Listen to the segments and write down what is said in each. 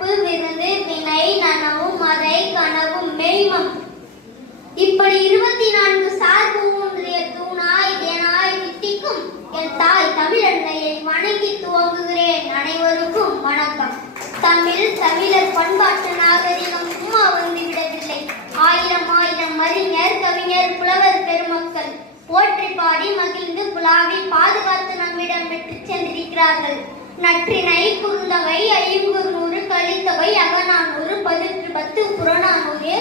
நட்பு விருந்து வினை நனவும் மறை கனவும் மெய்மம். இப்படி 24 சார்பு ஒன்றிய தூணாய் தேனாய் தித்திக்கும் என் தாய் தமிழன்னையை வணங்கி துவங்குகிறேன். அனைவருக்கும் வணக்கம். தமிழர் பண்பாட்டு நாகரிகம் சும்மா வந்து விடவில்லை. ஆயிரம் ஆயிரம் அறிஞர் கவிஞர் புலவர் பெருமக்கள் போற்றி பாடி மகிழ்ந்து புலாவி பாதுகாத்து நம்மிடம் பெற்று சென்றிருக்கிறார்கள். நற்றினை குறுந்தொகை ஐங்குறுநூறு கலித்தொகை அகநானூறு 10 புறநானூறு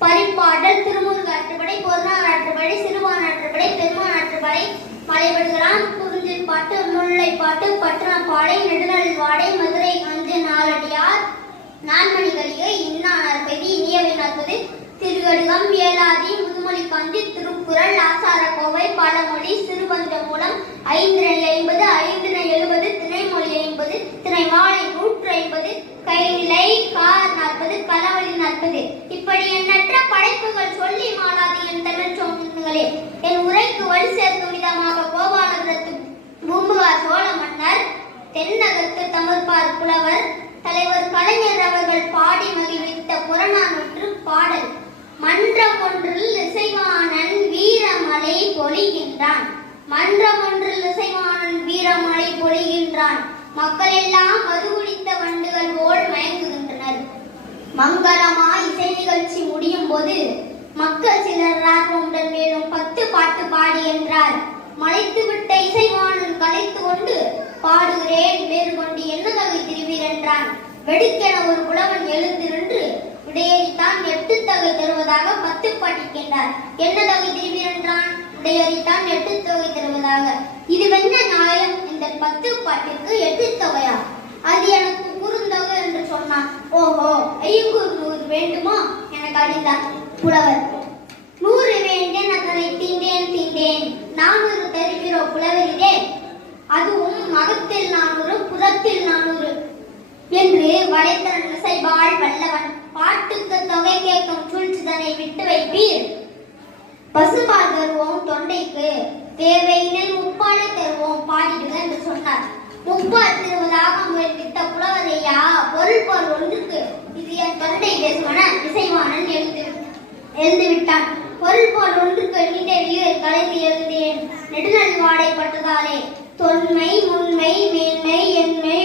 பரிப்பாடல் திருமுருகாற்றுப்படை பொருநாற்றுப்படை சிறுவானாற்றுப்படை பெருமானாற்றுப்படை மலைபடுகிறான் குறிஞ்சில் பாட்டு முல்லைப்பாட்டு பட்டணப்பாடை நெடுநல்வாடை மதுரை கஞ்ச நாலடியார் நான்மணிகளிகை இன்னார்பதி இனியவை நாற்பது திருகடுகம் ஏலாதி முதுமொழி காஞ்சி திருக்குறள் ஆசார கோவை பழமொழி சிறுபஞ்ச மூலம் 550 570 திணைமொழி 50 திணைமாலை 150 கைநிலை கார் 40 களவழி 40 இப்படி எண்ணற்ற படைப்புகள் சொல்லி மாளாது என் தமிழ் சொந்தங்களே. என் உரைக்கு வழி சேர்க்கும் விதமாக கோபாலபுரத்து பூம்புகார் சோழ மன்னர் தென்னகத்து தமிழ்பார் புலவர் தலைவர் கலைஞர் அவர்கள் பாடி மகிழ்வித்த புறநானூற்று பாடல். மன்றம் ஒன்றில் இசைவாணன் வீரமலை பொழிகின்றான். மன்றம் ஒன்றில் இசைவாணன் வீரமலை பொழிகின்றான். மக்கள் எல்லாம் மது குடித்த வண்டுகள் போல் மயங்குகின்றனர். மங்களமா இசை நிகழ்ச்சி முடியும் போது மக்கள் சிலர் ராகமுடன் மேலும் 10 பாட்டு பாடி என்றார். மலைத்துவிட்ட இசைவாணன் கலைத்து கொண்டு பாடுகிறேன் வேறு கொண்டு என்ன தகை திருவீர் என்றான். வெடுக்கென ஒரு புலவன் எழுந்து நின்று விடையறித்தான் 8 தகை தருவதாக 10 பாட்டிக்கின்றார். என்ன தகை திருவீர் என்றான். விடையறித்தான் 8 தொகை தருவதாக. இது வெண்ண நியாயம். இந்த 10 பாட்டிற்கு 8 தொகையா? அது எனக்கு குறுந்தொகை என்று சொன்னான். ஓஹோ, ஐங்குறுநூறு வேண்டுமா என கடிந்தார் புலவர். 100 வேண்டேன் அதனை தீண்டேன் 400 தருகிறோ புலவரிலே, அதுவும் மகத்தில் 400 புறத்தில் 400 என்று வளைத்தன் இசைவாள் வல்லவன். பாட்டுக்கு தொகை கேட்கும் சூழ்ச்சிதனை விட்டு வைப்பீர். பசுபால் தருவோம் தொண்டைக்கு, தேவையினில் முப்பாலை தருவோம் பாடிடுக என்று சொன்னார். முப்பால் தருவதாக முயற்சித்த புலவரையா பொருள் ஒன்றுக்கு இது என் தொண்டை பேசுவன இசைவாணன் எழுந்து விட்டான். பொருள் ஒன்றுக்கு நீண்ட வீரர் கலைந்து எழுந்தேன் நெடுநல் வாடை பட்டதாலே தொன்மை முன்மை மேன்மை என்மை